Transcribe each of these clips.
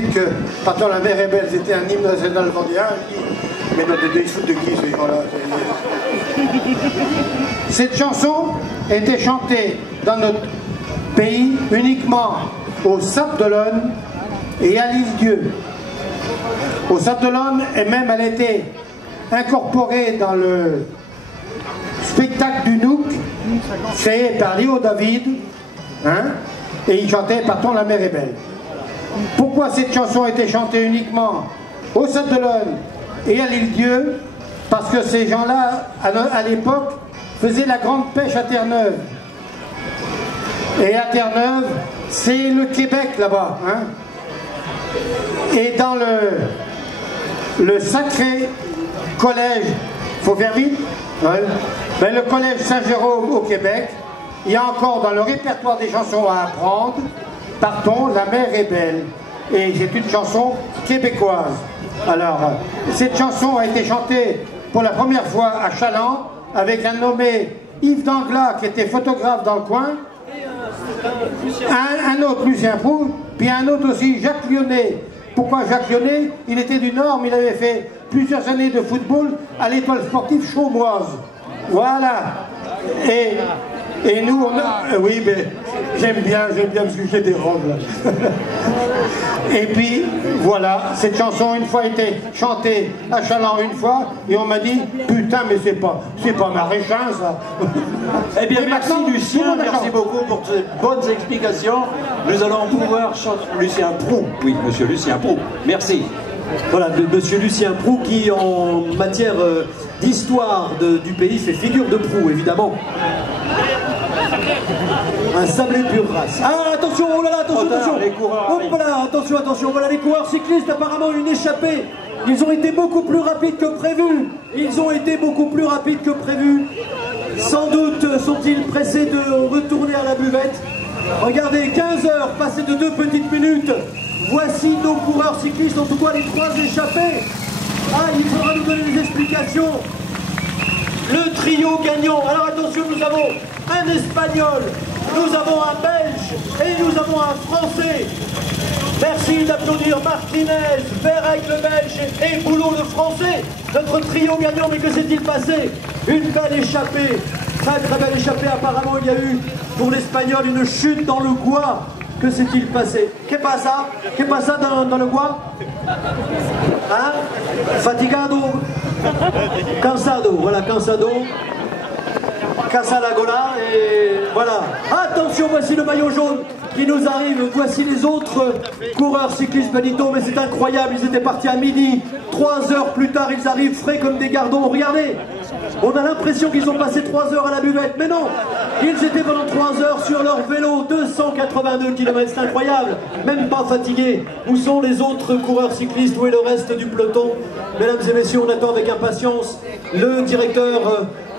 dites que Partons la mer est belle, c'était un hymne national vendéen, mais non, ils se foutent de qui ces gens-là? Cette chanson était chantée dans notre pays uniquement au Sable d'Olonne et à l'Île-Dieu. Au Sable d'Olonne, et même elle était incorporée dans le spectacle du Nouk, créé par Léo David, hein, et il chantait Partons la mer est belle. Pourquoi cette chanson était chantée uniquement au Sable d'Olonne et à l'Île-Dieu? Parce que ces gens-là, à l'époque, faisaient la grande pêche à Terre-Neuve. Et à Terre-Neuve, c'est le Québec là-bas. Hein. Et dans le sacré collège, faut faire vite, ouais, ben le collège Saint-Jérôme au Québec, il y a encore dans le répertoire des chansons à apprendre, Partons, la mer est belle. Et c'est une chanson québécoise. Alors, cette chanson a été chantée pour la première fois à Chaland avec un nommé Yves Danglas qui était photographe dans le coin, un autre Lucien Proulx, puis un autre aussi Jacques Lyonnais. Pourquoi Jacques Lyonnais? Il était du Nord, mais il avait fait plusieurs années de football à l'étoile sportive chaumoise. Voilà. Et nous, on a... oui, mais j'aime bien parce que j'ai des robes là. Et puis, voilà, cette chanson, une fois, été chantée à Chaland une fois, et on m'a dit, putain, mais c'est pas Maréchal, ça. Eh bien, merci Lucien, merci beaucoup pour ces bonnes explications. Nous allons pouvoir chanter Lucien Proulx. Oui, monsieur Lucien Proulx, merci. Voilà, monsieur Lucien Proulx qui, en matière d'histoire du pays, fait figure de proue, évidemment. Un sablé pure race. Ah, attention, oh là là, attention. Les coureurs, hop là, attention. Voilà les coureurs cyclistes, apparemment une échappée. Ils ont été beaucoup plus rapides que prévu. Sans doute sont-ils pressés de retourner à la buvette. Regardez, 15 heures passées de 2 petites minutes. Voici nos coureurs cyclistes, en tout cas les 3 échappés. Ah, il faudra nous donner des explications. Le trio gagnant. Alors attention, nous avons un Espagnol, nous avons un Belge et nous avont un Français. Merci d'applaudir Martinez, Verrec le Belge et Boulot le Français. Notre trio gagnant, mais que s'est-il passé? Une belle échappée, très belle échappée. Apparemment, il y a eu pour l'Espagnol une chute dans le Gois. Que s'est-il passé? Qu'est-ce passa dans le Gois? Hein? Fatigado? Cansado, voilà, cansado. Casa la gola, et voilà. Attention, voici le maillot jaune qui nous arrive. Voici les autres coureurs cyclistes Benito, mais c'est incroyable, ils étaient partis à midi. 3 heures plus tard, ils arrivent frais comme des gardons. Regardez, on a l'impression qu'ils ont passé 3 heures à la buvette, mais non, ils étaient pendant 3 heures sur leur vélo, 282 km, c'est incroyable, même pas fatigués. Où sont les autres coureurs cyclistes? Où est le reste du peloton? Mesdames et messieurs, on attend avec impatience le directeur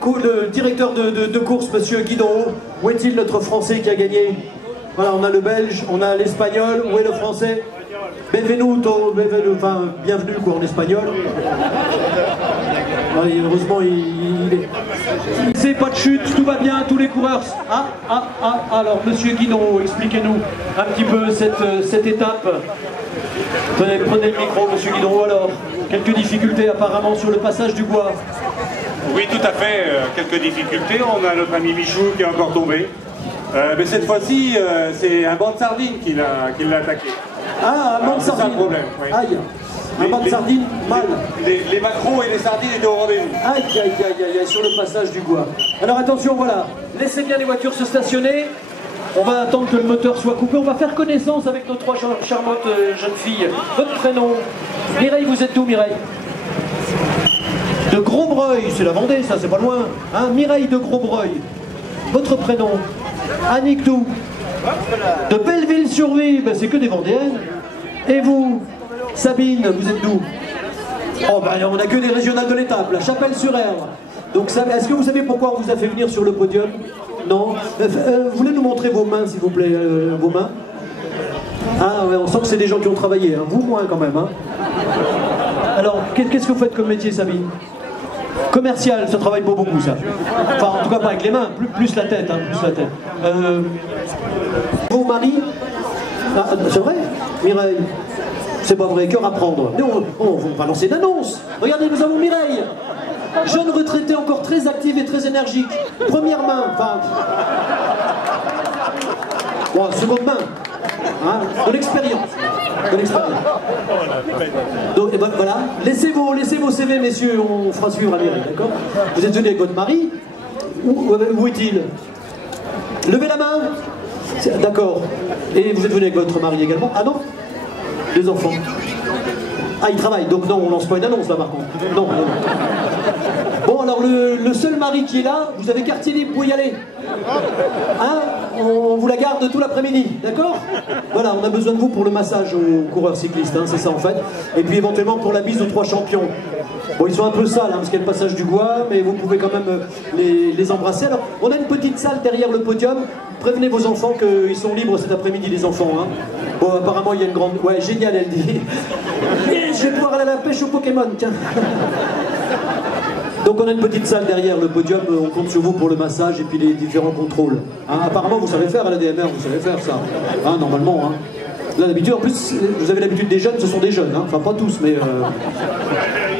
de course, monsieur Guidon. Où est-il, notre Français qui a gagné? Voilà, on a le Belge, on a l'Espagnol. Où est le Français? Benvenuto, enfin, bienvenue quoi en espagnol. Ouais, heureusement, il est... C'est pas de chute, tout va bien, tous les coureurs... Alors, monsieur Guidon, expliquez-nous un petit peu cette étape. Prenez le micro, monsieur Guidon. Alors, quelques difficultés apparemment sur le passage du Bois. Oui, tout à fait, quelques difficultés. On a notre ami Michou qui est encore tombé. Mais cette fois-ci, c'est un banc de sardines qui l'a attaqué. Ah, un banc de sardines. C'est ça le problème. Oui. Aïe, un banc de sardines, mal. Les maquereaux et les sardines étaient au rendez-vous. Aïe, sur le passage du Bois. Alors attention, voilà, laissez bien les voitures se stationner. On va attendre que le moteur soit coupé. On va faire connaissance avec nos 3 charmantes jeunes filles. Votre prénom? Mireille, vous êtes d'où, Mireille? De Grosbreuil, c'est la Vendée, ça, c'est pas loin. Hein, Mireille de Grosbreuil. Votre prénom? Annick d'où? De Belleville-sur-Vie, ben, c'est que des Vendéennes. Et vous? Sabine, vous êtes d'où? Oh, ben, on n'a que des régionales de l'étape, la Chapelle-sur-Erdre. Donc, est-ce que vous savez pourquoi on vous a fait venir sur le podium? Non. Vous voulez nous montrer vos mains, s'il vous plaît, vos mains? Ah, ouais, on sent que c'est des gens qui ont travaillé, hein. Vous moins quand même, hein. Alors, qu'est-ce que vous faites comme métier, Sabine? Commercial, ça travaille pas beaucoup, ça. Enfin, en tout cas pas avec les mains, plus la tête, hein, plus la tête. Vos maris? Ah, c'est vrai, Mireille? C'est pas vrai, cœur à prendre. Mais on va lancer une annonce. Regardez, nous avons Mireille, jeune retraitée encore très active et très énergique. Première main, enfin... Bon, seconde main. Hein, de l'expérience. De l'expérience. Donc, et ben, voilà. Laissez vos CV, messieurs, on fera suivre à Mireille, d'accord? Vous êtes venu avec votre mari? Où est-il? Levez la main. D'accord. Et vous êtes venu avec votre mari également? Ah non? Des enfants. Ah, il travaille, donc non, on lance pas une annonce là par contre. Non, non, non. Bon, alors le seul mari qui est là, vous avez quartier libre pour y aller. Hein? On vous la garde tout l'après-midi, d'accord? Voilà, on a besoin de vous pour le massage aux coureurs cyclistes, hein, c'est ça en fait. Et puis éventuellement pour la bise aux 3 champions. Bon, ils sont un peu sales, hein, parce qu'il y a le passage du bois, mais vous pouvez quand même les embrasser. Alors, on a une petite salle derrière le podium. Prévenez vos enfants qu'ils sont libres cet après-midi, les enfants. Hein. Bon, apparemment, il y a une grande... Ouais, génial, elle dit. Et je vais pouvoir aller à la pêche au Pokémon, tiens. Donc, on a une petite salle derrière le podium. On compte sur vous pour le massage et puis les différents contrôles. Hein, apparemment, vous savez faire à la DMR, vous savez faire ça. Hein, normalement, hein. Là, d'habitude, en plus, vous avez l'habitude des jeunes, ce sont des jeunes. Hein. Enfin, pas tous, mais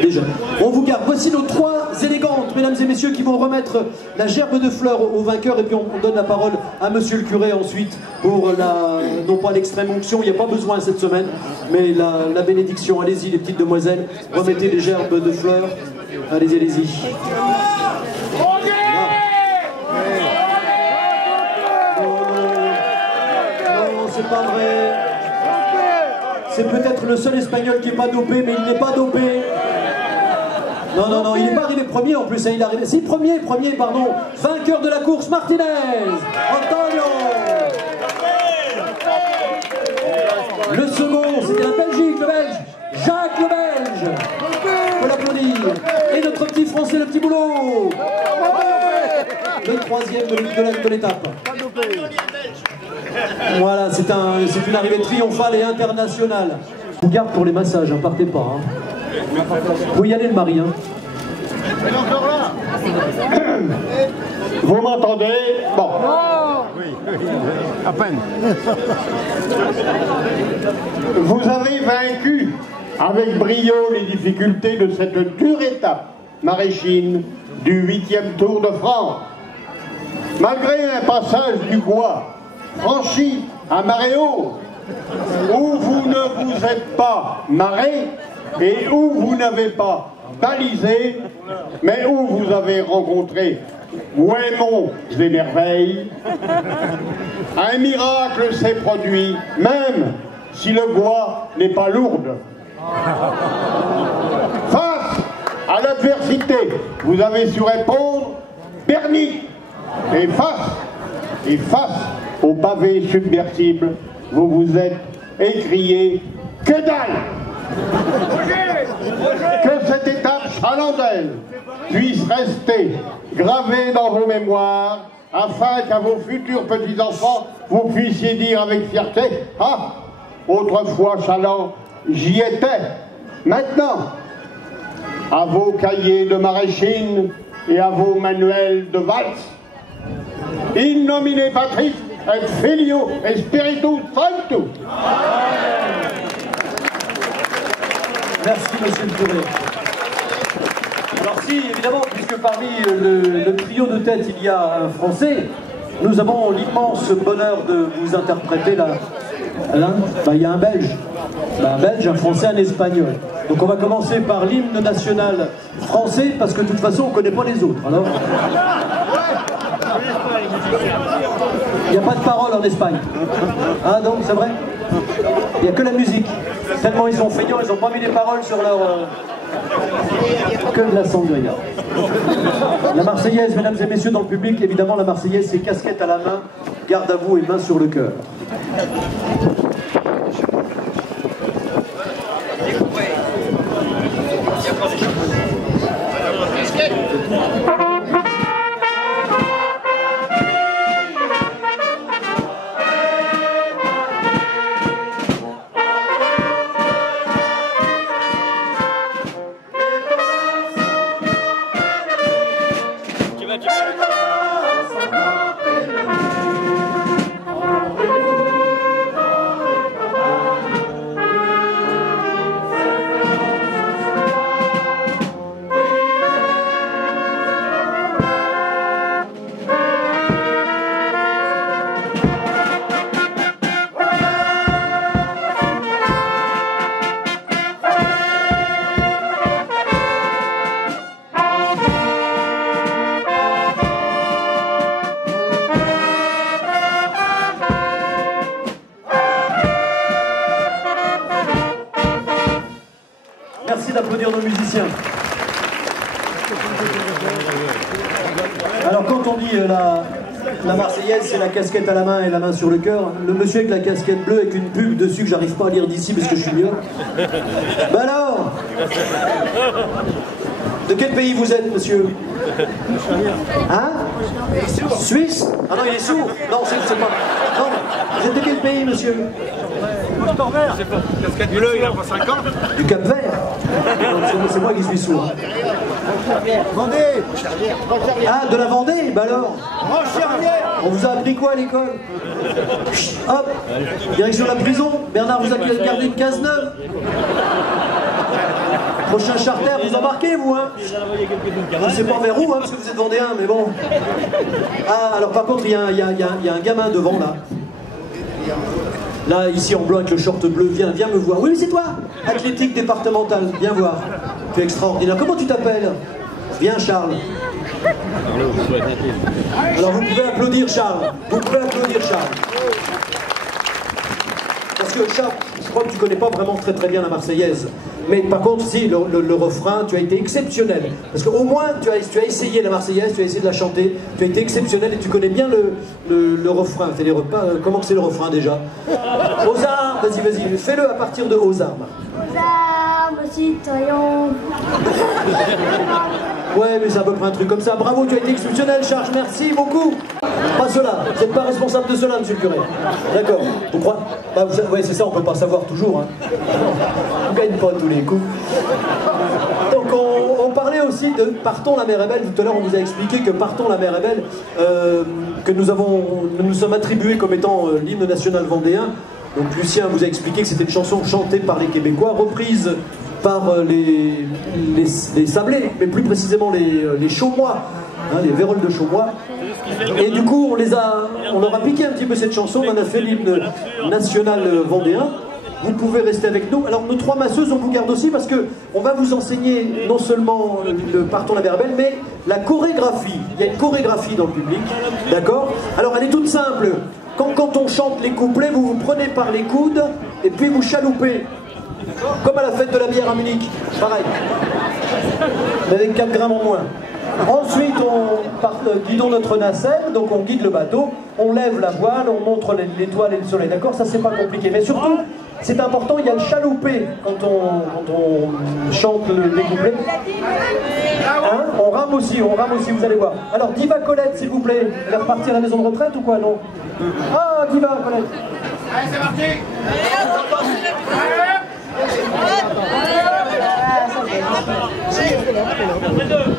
des jeunes. On vous garde. Voici nos 3 élégantes, mesdames et messieurs, qui vont remettre la gerbe de fleurs aux vainqueurs. Et puis, on donne la parole à monsieur le curé ensuite pour non pas l'extrême onction, il n'y a pas besoin cette semaine, mais la bénédiction. Allez-y, les petites demoiselles, remettez les gerbes de fleurs. Allez-y, allez-y. Non, c'est pas vrai. C'est peut-être le seul espagnol qui n'est pas dopé, mais il n'est pas dopé. Non, non, non, il n'est pas arrivé premier en plus, hein, il est arrivé... Si, premier, pardon. Vainqueur de la course, Martinez Antonio. Le second, c'était la Belgique, le Belge, Jacques le Belge. On peut l'applaudir. Et notre petit Français, le petit boulot. Le 3e de l'étape. Voilà, c'est une arrivée triomphale et internationale. Je vous garde pour les massages, hein, partez pas. Hein. Vous pouvez y aller le mari. Hein. Vous m'entendez? Bon. Oui, à peine. Vous avez vaincu avec brio les difficultés de cette dure étape maraîchine du 8e Tour de France. Malgré un passage du bois franchi à marée haute, où vous ne vous êtes pas marré et où vous n'avez pas balisé, mais où vous avez rencontré ouémons et merveilles, un miracle s'est produit, même si le bois n'est pas lourd. Face à l'adversité, vous avez su répondre permis, et face au pavé submersible, vous vous êtes écrié que dalle! Que cette étape chalandaise puisse rester gravée dans vos mémoires, afin qu'à vos futurs petits-enfants, vous puissiez dire avec fierté: ah, autrefois Chaland, j'y étais. Maintenant, à vos cahiers de maraîchine et à vos manuels de valse, in nomine Patris et Filio et Spiritus Sanctus. Merci, monsieur le curé. Alors si, évidemment, puisque parmi le trio de tête, il y a un Français, nous avons l'immense bonheur de vous interpréter là. Il y a un Belge. Un Belge, un Français, un Espagnol. Donc on va commencer par l'hymne national français, parce que de toute façon, on ne connaît pas les autres. Alors... Il n'y a pas de parole en Espagne. Ah non, c'est vrai? Il n'y a que la musique. Tellement ils sont feignants, ils n'ont pas mis les paroles sur leur... Que de la sangria. La Marseillaise, mesdames et messieurs dans le public, évidemment la Marseillaise, c'est casquette à la main, garde à vous et main sur le cœur. Merci d'applaudir nos musiciens. Alors quand on dit la Marseillaise, c'est la casquette à la main et la main sur le cœur. Le monsieur avec la casquette bleue avec une pub dessus que j'arrive pas à lire d'ici parce que je suis mieux. Bah alors, de quel pays vous êtes, monsieur? Hein? Suisse? Ah non, il est sourd. Non, c'est pas... Non, vous êtes de quel pays, monsieur? Casquette bleue, il a pas 5 ans. Du Cap-Vert? C'est moi qui suis sourd. Vendée. Ah, de la Vendée? Bah alors? On vous a appris quoi à l'école? Hop, direction la prison. Bernard vous a gardé une case neuve. Prochain charter, vous embarquez, vous, hein? Je ne sais pas vers où, hein, parce que vous êtes vendéen, mais bon. Ah, alors par contre, il y a un gamin devant, là. Là, ici en blanc avec le short bleu, viens me voir. Oui, mais c'est toi, athlétique départementale, viens voir. Tu es extraordinaire. Comment tu t'appelles? Viens, Charles. Alors vous pouvez applaudir Charles. Vous pouvez applaudir Charles. Parce que Charles, je crois que tu connais pas vraiment très bien la Marseillaise. Mais par contre, si, le refrain, tu as été exceptionnel. Parce qu'au moins, tu as essayé la Marseillaise, tu as essayé de la chanter, tu as été exceptionnel et tu connais bien le refrain. Comment c'est le refrain déjà? Aux armes, vas-y, fais-le à partir de aux armes. Aux armes, citoyens. Ouais, mais c'est à peu près un truc comme ça. Bravo, tu as été exceptionnel, Charles, merci beaucoup. Pas cela, vous n'êtes pas responsable de cela, monsieur le curé. D'accord, vous croyez? Bah, ouais, c'est ça, on peut pas savoir toujours. Hein. On gagne pas tous les coups. Donc, on parlait aussi de Partons la mer est belle. Tout à l'heure, on vous a expliqué que Partons la mer est belle, que nous sommes attribués comme étant l'hymne national vendéen. Donc, Lucien vous a expliqué que c'était une chanson chantée par les Québécois, reprise par les Sablés, mais plus précisément les Chaumois, hein, les Vérolles de Chaumois. Et du coup, on leur a piqué un petit peu cette chanson, on en a fait l'hymne national vendéen. Vous pouvez rester avec nous. Alors, nos trois masseuses, on vous garde aussi parce qu'on va vous enseigner non seulement le Partons la mer est belle, mais la chorégraphie. Il y a une chorégraphie dans le public, d'accord? Alors, elle est toute simple. Quand on chante les couplets, vous vous prenez par les coudes et puis vous chaloupez. Comme à la fête de la bière à Munich, pareil. Mais avec 4 grammes en moins. Ensuite, guidons notre nacelle, donc on guide le bateau, on lève la voile, on montre l'étoile et le soleil, d'accord? Ça, c'est pas compliqué. Mais surtout, c'est important, il y a le chaloupé quand on chante les couplets. Hein? On rame aussi, vous allez voir. Alors, Diva Colette, s'il vous plaît. Elle est repartie à la maison de retraite ou quoi, non? Ah, Diva Colette. Allez, c'est parti.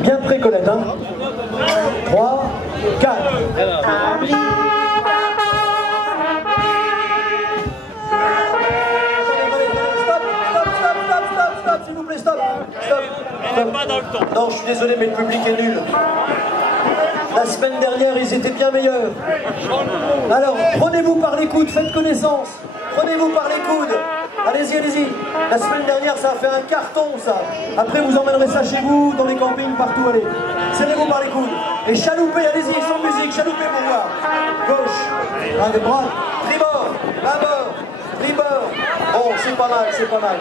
Bien prêt, Colette, hein? 3, 4. Stop, s'il vous plaît, stop. Non, je suis désolé, mais le public est nul. La semaine dernière, ils étaient bien meilleurs. Alors, prenez-vous par les coudes, faites connaissance. Prenez-vous par les coudes. Allez-y, allez-y. La semaine dernière, ça a fait un carton, ça. Après, vous emmènerez ça chez vous, dans les campings, partout. Allez, serrez-vous par les coudes. Et chaloupez, allez-y, sans musique, chaloupez pour voir. Gauche, un des bras, tribord, bâbord, tribord. Bon, c'est pas mal, c'est pas mal.